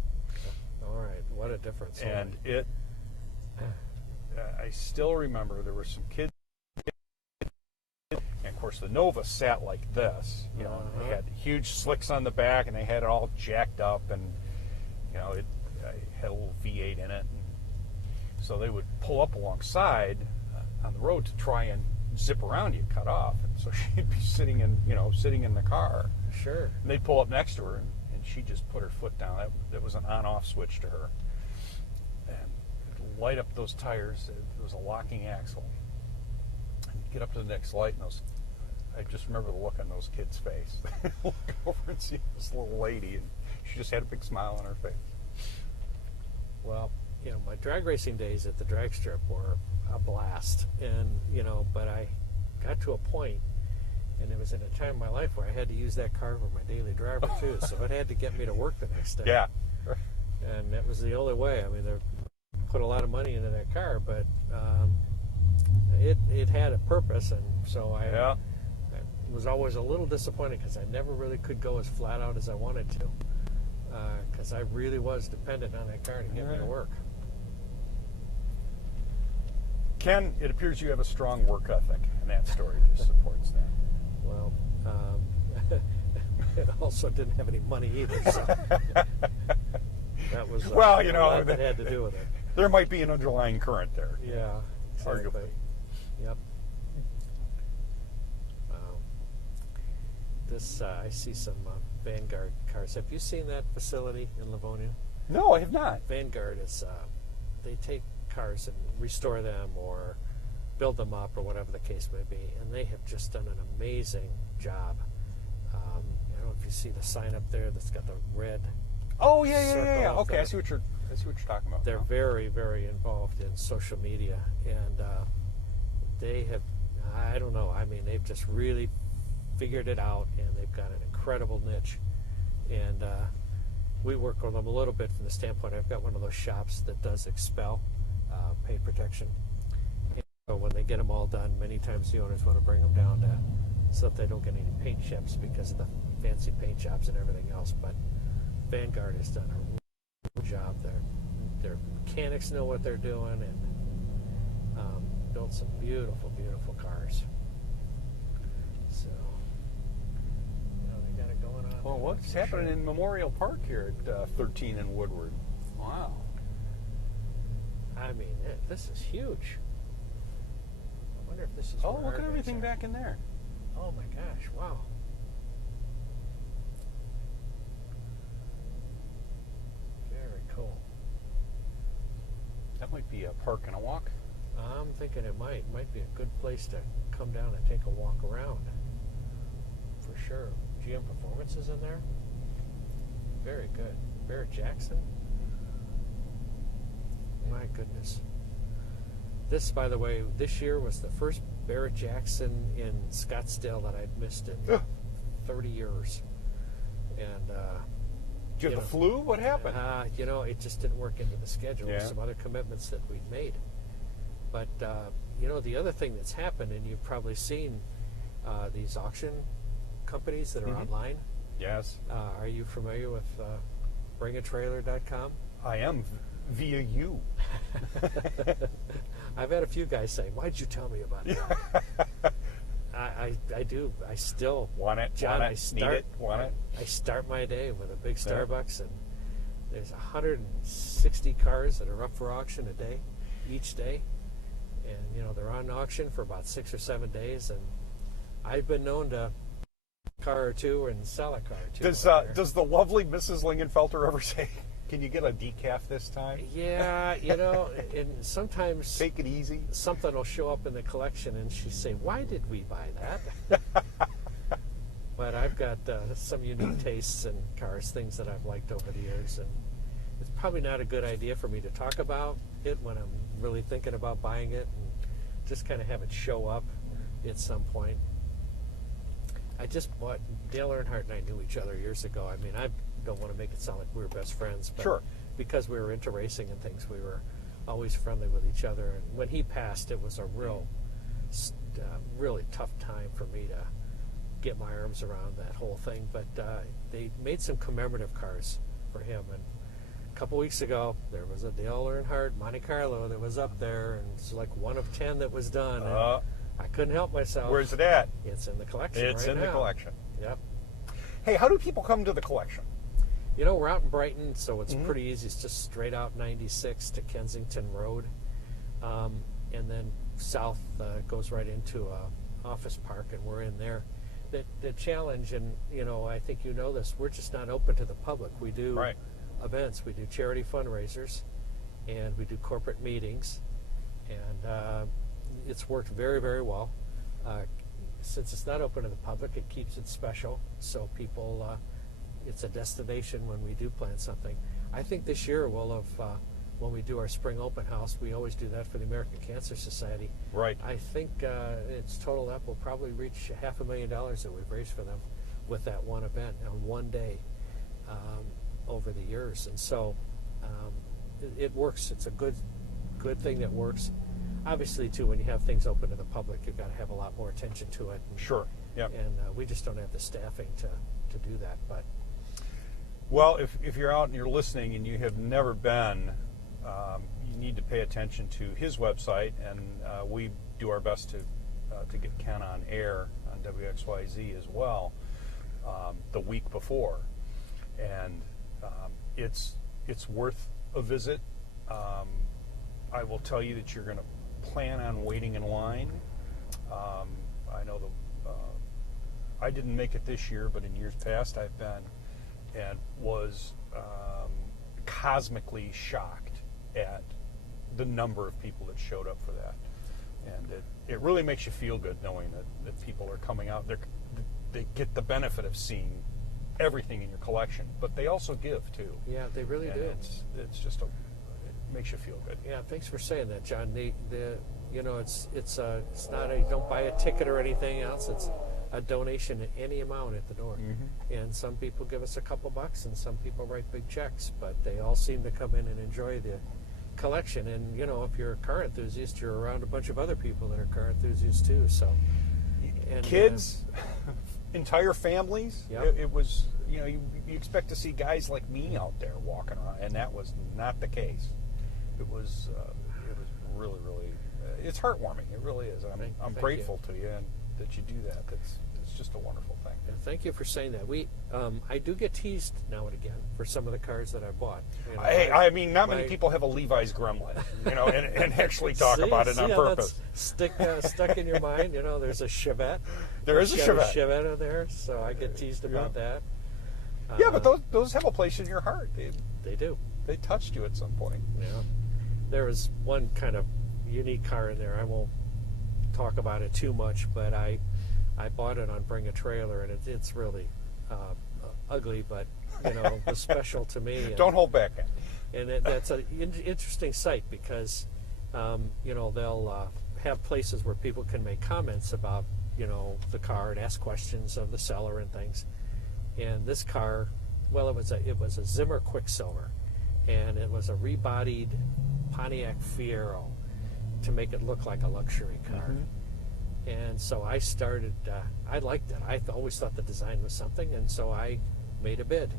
All right. What a difference. And I still remember there were some kids. And of course, the Nova sat like this. They had huge slicks on the back, and they had it all jacked up, and it had a little V8 in it. And so they would pull up alongside on the road to try and zip around you, cut off. And so she'd be sitting in the car. Sure. And they'd pull up next to her, and she'd just put her foot down. That was an on-off switch to her. And it'd light up those tires. It was a locking axle. And you'd get up to the next light, and I just remember the look on those kids' face. Look over and see this little lady, and she just had a big smile on her face. Well, my drag racing days at the drag strip were a blast, and but I got to a point, and it was in a time in my life where I had to use that car for my daily driver too, so it had to get me to work the next day. Yeah. And that was the only way. I mean, they put a lot of money into that car, but it had a purpose, and so I was always a little disappointed because I never really could go as flat out as I wanted to, because I really was dependent on that car to get me to work. Ken, it appears you have a strong work ethic, and that story just supports that. Well, it also didn't have any money either, so that was a lot that had to do with it. There might be an underlying current there. Yeah, exactly. Arguably. Yep. I see some Vanguard cars. Have you seen that facility in Livonia? No, I have not. Vanguard is, they take cars and restore them or build them up or whatever the case may be, and they have just done an amazing job. I don't know if you see the sign up there that's got the red. Oh yeah. Okay, I see what you're talking about. They're very, very involved in social media, and they have, I don't know, I mean, they've just really figured it out, and they've got an incredible niche. And we work with them a little bit from the standpoint, I've got one of those shops that does expel paint protection. And so when they get them all done, many times the owners want to bring them down to so that they don't get any paint chips because of the fancy paint jobs and everything else. But Vanguard has done a really good job. Their mechanics know what they're doing, and built some beautiful, beautiful cars. So, they got it going on. Well, what's happening in Memorial Park here at 13 and Woodward? Wow. I mean, this is huge. I wonder if this is. Oh, look at everything back in there. Oh my gosh! Wow. Very cool. That might be a park and a walk. I'm thinking it might be a good place to come down and take a walk around. For sure. GM Performance is in there. Very good. Barrett Jackson. My goodness. This, by the way, this year was the first Barrett Jackson in Scottsdale that I'd missed in 30 years. And did you have the flu? What happened? It just didn't work into the schedule. Yeah. Some other commitments that we'd made. But, the other thing that's happened, and you've probably seen these auction companies that are online. Yes. Are you familiar with bringatrailer.com? I am via you. I've had a few guys say, "Why'd you tell me about it?" I do. I still want it. John, want it. Need it. Want it. I start my day with a big Starbucks, and there's 160 cars that are up for auction each day, and they're on auction for about 6 or 7 days, and I've been known to car or two and sell a car or two. Does the lovely Mrs. Lingenfelter ever say, "Can you get a decaf this time?" Yeah, and sometimes take it easy. Something will show up in the collection, and she say, "Why did we buy that?" But I've got some unique tastes in cars, things that I've liked over the years, and it's probably not a good idea for me to talk about it when I'm really thinking about buying it, and just kind of have it show up at some point. I just bought Dale Earnhardt and I knew each other years ago. I mean, I don't want to make it sound like we were best friends, but sure, because we were into racing and things, we were always friendly with each other. And when he passed, it was a really tough time for me to get my arms around that whole thing. But they made some commemorative cars for him, and a couple weeks ago there was a Dale Earnhardt Monte Carlo that was up there, and it's like one of 10 that was done. And I couldn't help myself. Where's it at? It's in the collection. It's right in now. the collection. Yep. Hey, how do people come to the collection? We're out in Brighton, so it's pretty easy. It's just straight out 96 to Kensington Road, and then south goes right into Office Park, and we're in there. The challenge, and I think you know this, we're just not open to the public. We do events, we do charity fundraisers, and we do corporate meetings, and it's worked very, very well. Since it's not open to the public, it keeps it special, so people, it's a destination when we do plan something. I think this year we'll have, when we do our spring open house, we always do that for the American Cancer Society. Right. I think it's totaled up, we'll probably reach $500,000 that we've raised for them with that one event on one day over the years. And so it works. It's a good thing that works. Obviously, too, when you have things open to the public, you've got to have a lot more attention to it. Sure. Yeah. And we just don't have the staffing to do that. But well, if you're out and you're listening and you have never been, you need to pay attention to his website, and we do our best to get Ken on air on WXYZ as well the week before, and it's worth a visit. I will tell you that you're going to plan on waiting in line. I know I didn't make it this year, but in years past I've been, and was cosmically shocked at the number of people that showed up for that. And it really makes you feel good knowing that people are coming out. They get the benefit of seeing everything in your collection, but they also give too. Yeah, they really do. It's just it makes you feel good. Yeah, thanks for saying that, John. It's not you don't buy a ticket or anything else. It's a donation at any amount at the door. Mm-hmm. And some people give us a couple bucks, and some people write big checks, but they all seem to come in and enjoy the collection. And if you're a car enthusiast, you're around a bunch of other people that are car enthusiasts too. So, And kids, entire families. Yep. It was, you expect to see guys like me out there walking around, and that was not the case. It was really, really. It's heartwarming. It really is. I'm grateful to you and that you do that. It's just a wonderful thing. And thank you for saying that. I do get teased now and again for some of the cars that I bought. I mean, not many people have a Levi's Gremlin, and actually talk about it on purpose. That's stuck in your mind. There's a Chevette. There is a Chevette. Chevette in there, so I get teased about that. Yeah, but those have a place in your heart. They do. They touched you at some point. Yeah. There was one kind of unique car in there. I won't talk about it too much, but I bought it on Bring a Trailer, and it's really ugly, but was special to me. And, don't hold back. And that's an interesting site because they'll have places where people can make comments about the car and ask questions of the seller and things. And this car, well, it was a Zimmer Quicksilver, and it was a rebodied Pontiac Fiero to make it look like a luxury car. Mm-hmm. And so I started, I liked it. I always thought the design was something, and so I made a bid.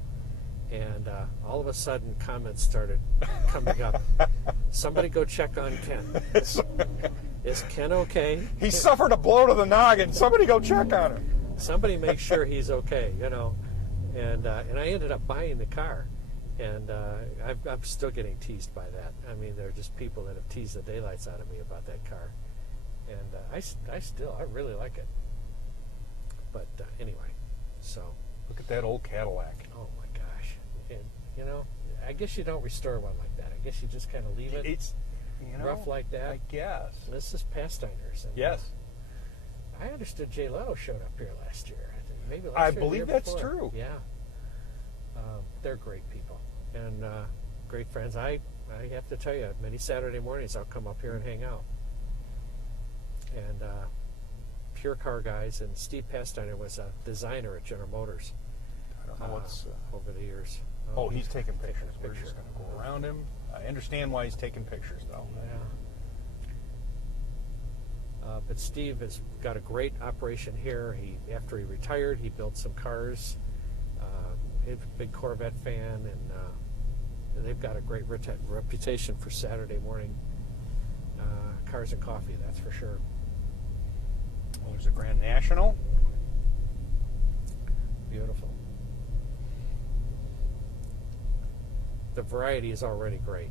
And all of a sudden, comments started coming up. Somebody go check on Ken. Is Ken okay? He suffered a blow to the noggin. Somebody go check on him. Somebody make sure he's okay, And I ended up buying the car. And I'm still getting teased by that. I mean, there are just people that have teased the daylights out of me about that car. And I really like it. But anyway, so. Look at that old Cadillac. Oh my gosh. And, I guess you don't restore one like that. I guess you just kind of leave it It's rough like that. I guess. This is Pasteiner's. Yes. I understood Jay Leno showed up here last year. Maybe last I year, believe the year that's before. true. Yeah. They're great people and great friends. I have to tell you, many Saturday mornings I'll come up here and hang out. And Pure Car Guys, and Steve Pasteiner was a designer at General Motors. I don't know what's over the years. He's taking pictures. We're just going to go around him. I understand why he's taking pictures, though. Yeah. But Steve has got a great operation here. After he retired, he built some cars. He's a big Corvette fan, and they've got a great reputation for Saturday morning cars and coffee, that's for sure. Well, there's a Grand National. Beautiful. The variety is already great.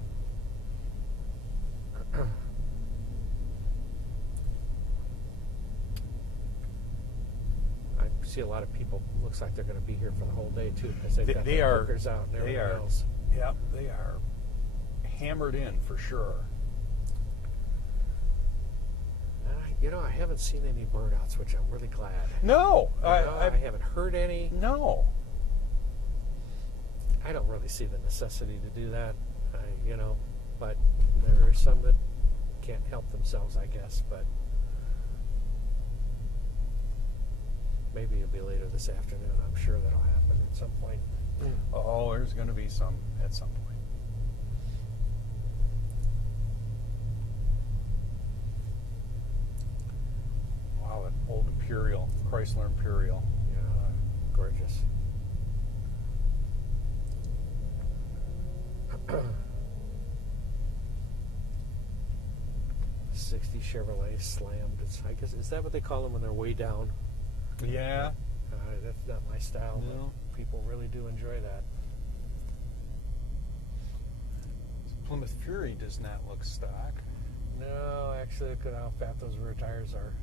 I see a lot of people. Looks like they're going to be here for the whole day too, because they've got their hookers out and everything else. Yeah, they are hammered in for sure. I haven't seen any burnouts, which I'm really glad. No, I haven't heard any. No, I don't really see the necessity to do that. But there are some that can't help themselves, I guess. But maybe it'll be later this afternoon. I'm sure that'll happen at some point. Oh, there's going to be some at some point. Wow, that old Imperial, Chrysler Imperial. Yeah, gorgeous. '60 Chevrolet slammed. I guess, is that what they call them when they're way down? Yeah. That's not my style, No. but people really do enjoy that. Plymouth Fury does not look stock. No, actually, look at how fat those rear tires are.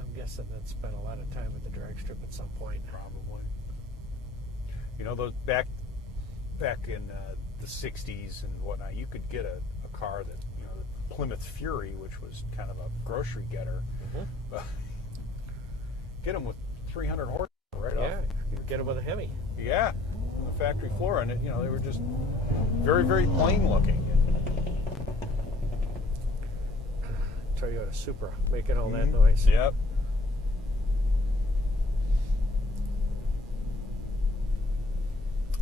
I'm guessing that spent a lot of time at the drag strip at some point. Probably. Those back in the 60s and whatnot, you could get a car that, the Plymouth Fury, which was kind of a grocery getter, get them with 300 horsepower right off. Yeah, you could get them with a Hemi. Yeah, on the factory floor, and they were just very, very plain looking. Toyota Supra making all that noise. Yep.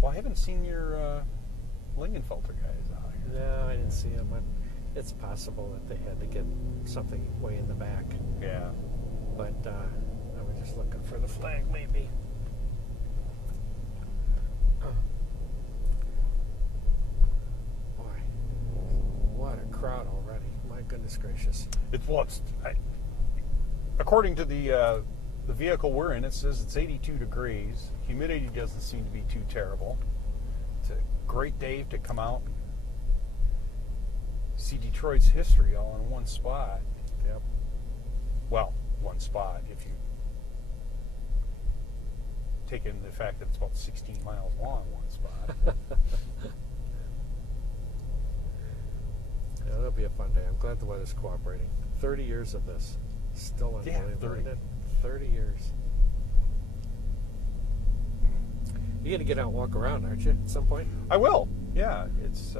Well, I haven't seen your Lingenfelter guys out here. No, I didn't see them. It's possible that they had to get something way in the back. Yeah. But flag, maybe. Boy, what a crowd already! My goodness gracious! According to the vehicle we're in, it says it's 82 degrees. Humidity doesn't seem to be too terrible. It's a great day to come out and see Detroit's history all in one spot. Yep. Well, one spot if you take in the fact that it's about 16 miles long, one spot. Yeah, that'll be a fun day. I'm glad the weather's cooperating. 30 years of this. Still unbelievable, isn't it? 30 years. You're going to get out and walk around, aren't you, at some point? I will. Yeah, it's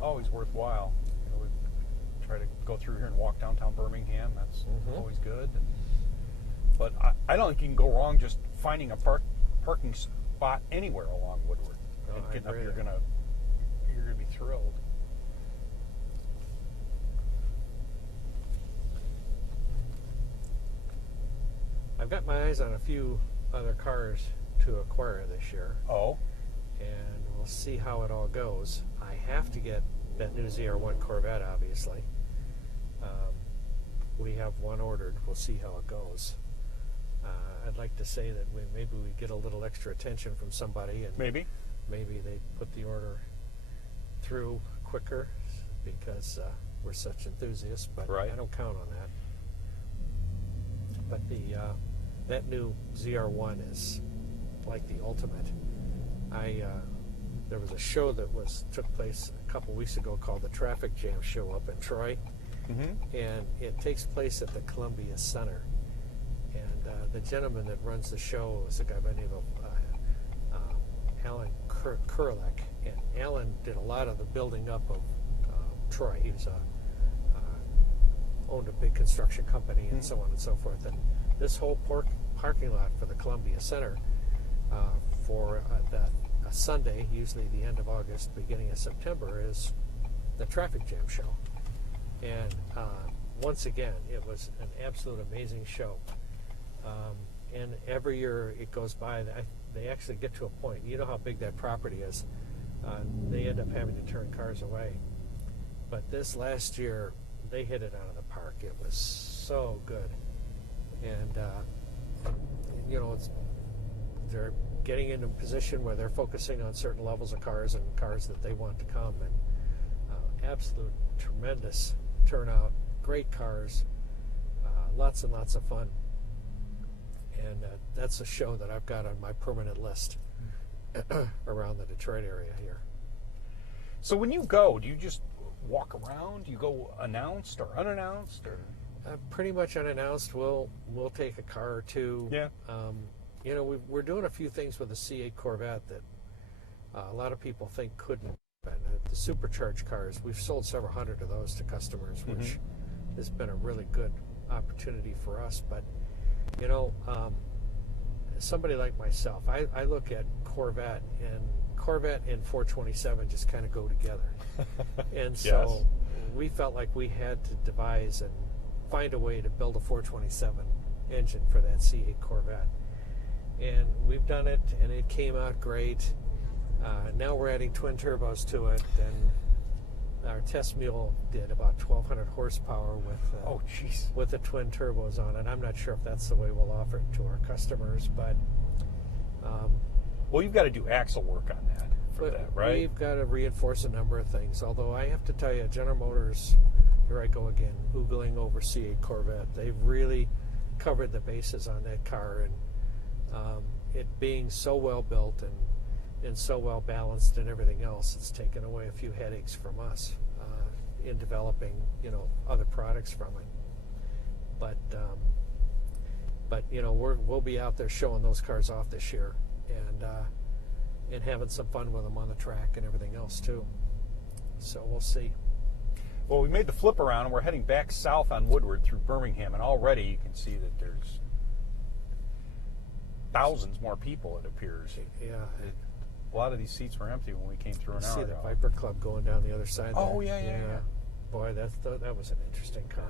always worthwhile. You know, we try to go through here and walk downtown Birmingham. That's always good. But I don't think you can go wrong just finding a parking spot anywhere along Woodward. No, and getting up, agree. you're gonna be thrilled. I've got my eyes on a few other cars to acquire this year. Oh. And we'll see how it all goes. I have to get that new ZR1 Corvette, obviously. We have one ordered. We'll see how it goes. I'd like to say that maybe we get a little extra attention from somebody, and Maybe they put the order through quicker because we're such enthusiasts. But Right. I don't count on that. But that new ZR1 is like the ultimate. There was a show that took place a couple weeks ago called the Traffic Jam Show up in Troy, and it takes place at the Columbia Center. And the gentleman that runs the show is a guy by the name of Alan Kurlek, and Alan did a lot of the building up of Troy. He was owned a big construction company and so on and so forth. And this whole parking lot for the Columbia Center for a Sunday, usually the end of August, beginning of September, is the Traffic Jam Show. And once again, it was an absolute amazing show. And every year it goes by, they actually get to a point. You know how big that property is. They end up having to turn cars away. But this last year, they hit it out of the park. It was so good. And, you know, they're getting into a position where they're focusing on certain levels of cars and cars that they want to come. And absolute tremendous turnout, great cars, lots and lots of fun. And that's a show that I've got on my permanent list around the Detroit area here. So when you go, do you just walk around? Do you go announced or unannounced? Or? Pretty much unannounced. We'll take a car or two. Yeah. You know, we're doing a few things with the C8 Corvette that a lot of people think couldn't. The supercharged cars, we've sold several hundred of those to customers, which has been a really good opportunity for us. But you know, somebody like myself, I look at Corvette and 427 just kind of go together. And so we felt like we had to devise and find a way to build a 427 engine for that C8 Corvette. And we've done it, and it came out great. Now we're adding twin turbos to it, and our test mule did about 1,200 horsepower with the twin turbos on it. I'm not sure if that's the way we'll offer it to our customers, but well, you've got to do axle work on that for that, right? We've got to reinforce a number of things. Although I have to tell you, General Motors, here I go again, oogling over C8 Corvette. They've really covered the bases on that car, and it being so well built and so well balanced and everything else, it's taken away a few headaches from us in developing, you know, other products from it. But you know, we'll be out there showing those cars off this year, and having some fun with them on the track and everything else too. So we'll see. Well, we made the flip around, and we're heading back south on Woodward through Birmingham, and already you can see that there's thousands more people, it appears. Yeah. A lot of these seats were empty when we came through an hour See ago. the Viper Club going down the other side there. Oh, yeah. Boy, that was an interesting car.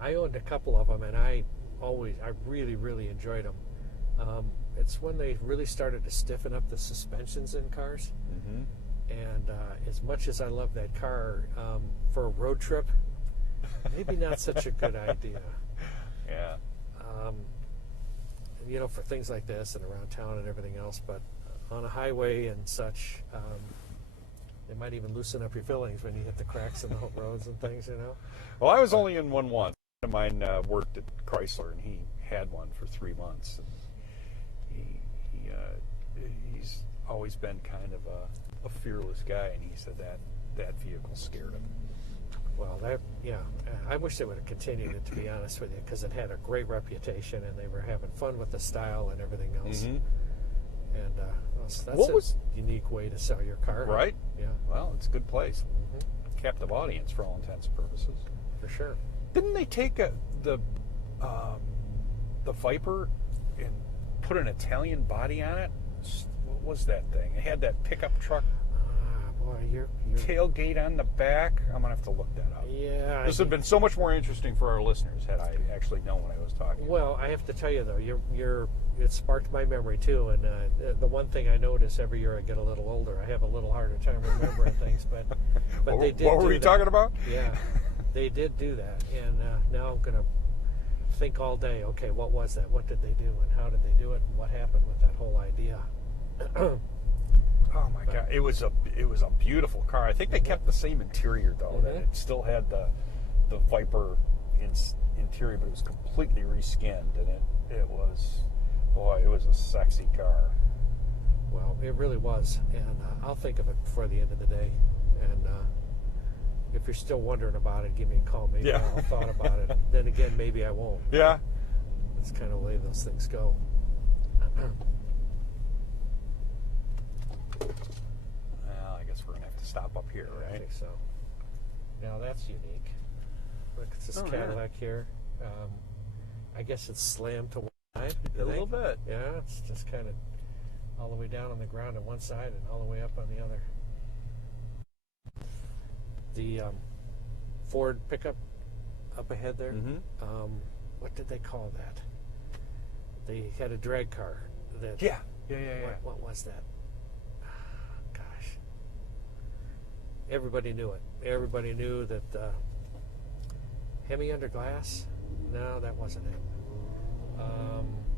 I owned a couple of them, and I really, really enjoyed them. It's when they really started to stiffen up the suspensions in cars. Mm-hmm. And as much as I love that car, for a road trip, maybe not such a good idea. Yeah. You know, for things like this and around town and everything else, but on a highway and such, it might even loosen up your fillings when you hit the cracks in the roads and things, you know. Well, I was only in one once. A friend of mine worked at Chrysler, and he had one for 3 months. And he's always been kind of a fearless guy, and he said that vehicle scared him. Well, I wish they would have continued it, to be honest with you, because it had a great reputation, and they were having fun with the style and everything else. Mm-hmm. And that's a unique way to sell your car. Right? Yeah. Well, it's a good place. Mm-hmm. Captive audience for all intents and purposes. For sure. Didn't they take the Viper and put an Italian body on it? What was that thing? It had that pickup truck boy, you're tailgate on the back. I'm gonna have to look that up. Yeah. This would have been so much more interesting for our listeners had I actually known what I was talking about. Well, I have to tell you though, it sparked my memory too. And the one thing I notice every year I get a little older, I have a little harder time remembering things. But they did. What were we talking about? Yeah, they did do that. And now I'm gonna think all day. Okay, what was that? What did they do? And how did they do it? And what happened with that whole idea? Oh my God! It was a beautiful car. I think they kept the same interior though. That it still had the Viper interior, but it was completely reskinned, and it was a sexy car. Well, it really was, and I'll think of it before the end of the day. And if you're still wondering about it, give me a call. Maybe I'll thought about it. Then again, maybe I won't. Yeah. Let's kind of lay those things go. Well, I guess we're gonna have to stop up here, right? I think so. Now that's unique. Look, it's this Cadillac here. I guess it's slammed to one side. A little bit. Yeah, it's just kind of all the way down on the ground on one side and all the way up on the other. The Ford pickup up ahead there. Mm-hmm. What did they call that? They had a drag car. Yeah. What was that? Gosh. Everybody knew it. Everybody knew that Hemi under glass? No, that wasn't it.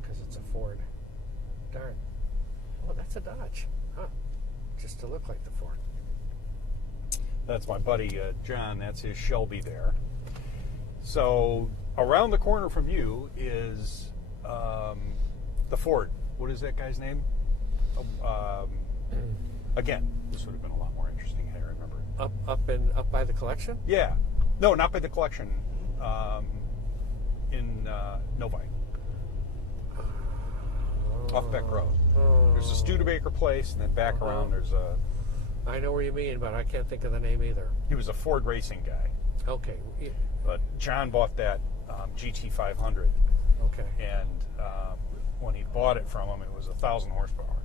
Because it's a Ford. Darn. Oh, that's a Dodge. Huh. Just to look like the Ford. That's my buddy John. That's his Shelby there. So around the corner from you is the Ford. What is that guy's name? Again, this would have been a lot more interesting had I remembered. Up by the collection? Yeah. No, not by the collection. In Novi. Off Beck Road. There's a Studebaker place, and then back around there's a... I know where you mean, but I can't think of the name either. He was a Ford racing guy. Okay. But John bought that GT500. Okay. And when he bought it from him, it was 1,000 horsepower.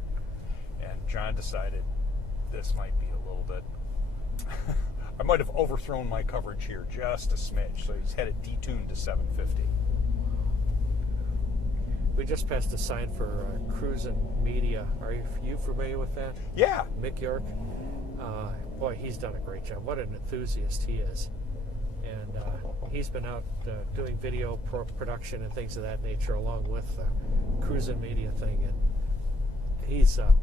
And John decided this might be a little bit... I might have overthrown my coverage here just a smidge. So he's had it detuned to 750. We just passed a sign for Cruisin' Media. Are you familiar with that? Yeah. Mick York. Boy, he's done a great job. What an enthusiast he is. And he's been out doing video production and things of that nature along with the Cruisin' Media thing. And he's a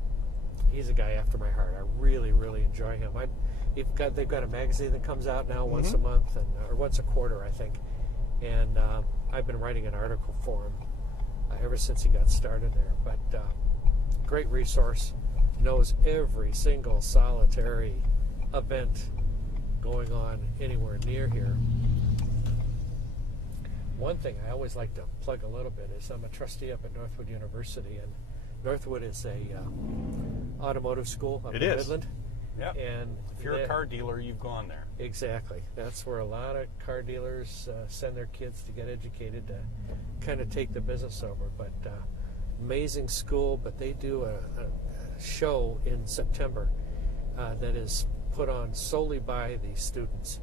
guy after my heart. I really, really enjoy him. They've got a magazine that comes out now once a month, or once a quarter, I think. And I've been writing an article for him ever since he got started there. But great resource. Knows every single solitary event going on anywhere near here. One thing I always like to plug a little bit is I'm a trustee up at Northwood University, and Northwood is a automotive school up in Midland. Yeah. And if you're a car dealer, you've gone there. Exactly. That's where a lot of car dealers send their kids to get educated to kind of take the business over. But amazing school, but they do a show in September that is put on solely by the students.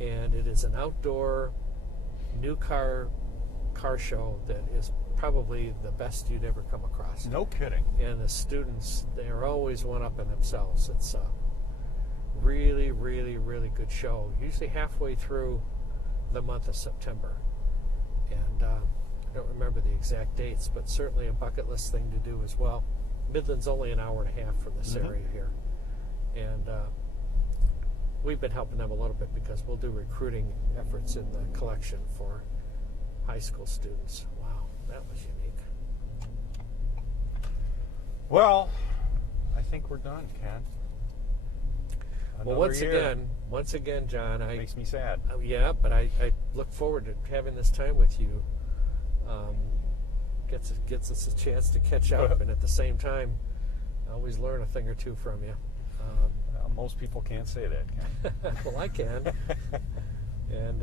And it is an outdoor new car show that is probably the best you'd ever come across. No kidding. And the students, they're always one-upping themselves. It's a really, really, really good show. Usually halfway through the month of September. And I don't remember the exact dates, but certainly a bucket list thing to do as well. Midland's only an hour and a half from this area here. And we've been helping them a little bit because we'll do recruiting efforts in the collection for high school students. Wow, that was unique. Well, I think we're done, Ken. Well, once again, John, makes me sad. Yeah, but I look forward to having this time with you. Gets us a chance to catch up, and at the same time, I always learn a thing or two from you. Most people can't say that, Ken. Well, I can, and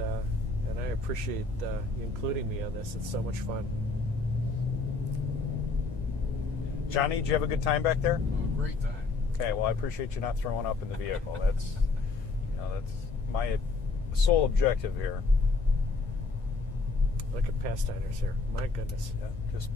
I appreciate you including me on this. It's so much fun. Johnny, did you have a good time back there? Oh, great time. Okay, well, I appreciate you not throwing up in the vehicle. That's my sole objective here. Look at Pasteiners here. My goodness. Yeah, just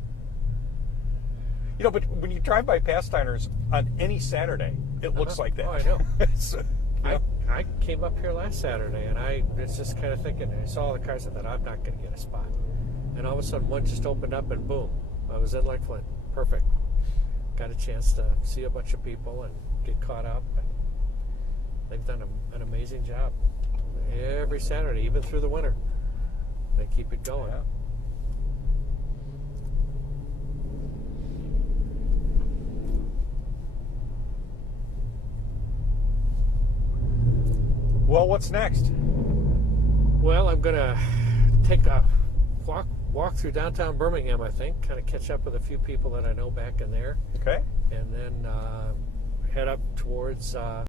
but when you drive by Pasteiners on any Saturday, it looks like that. Oh, I know. So, I came up here last Saturday, and I was just kind of thinking, I saw all the cars, I thought, I'm not going to get a spot. And all of a sudden, one just opened up, and boom, I was in like Flint. Perfect. Got a chance to see a bunch of people and get caught up. And they've done an amazing job. Every Saturday, even through the winter, they keep it going. Yeah. Well, what's next? Well, I'm going to take a walk through downtown Birmingham, I think, kind of catch up with a few people that I know back in there. Okay. And then head up towards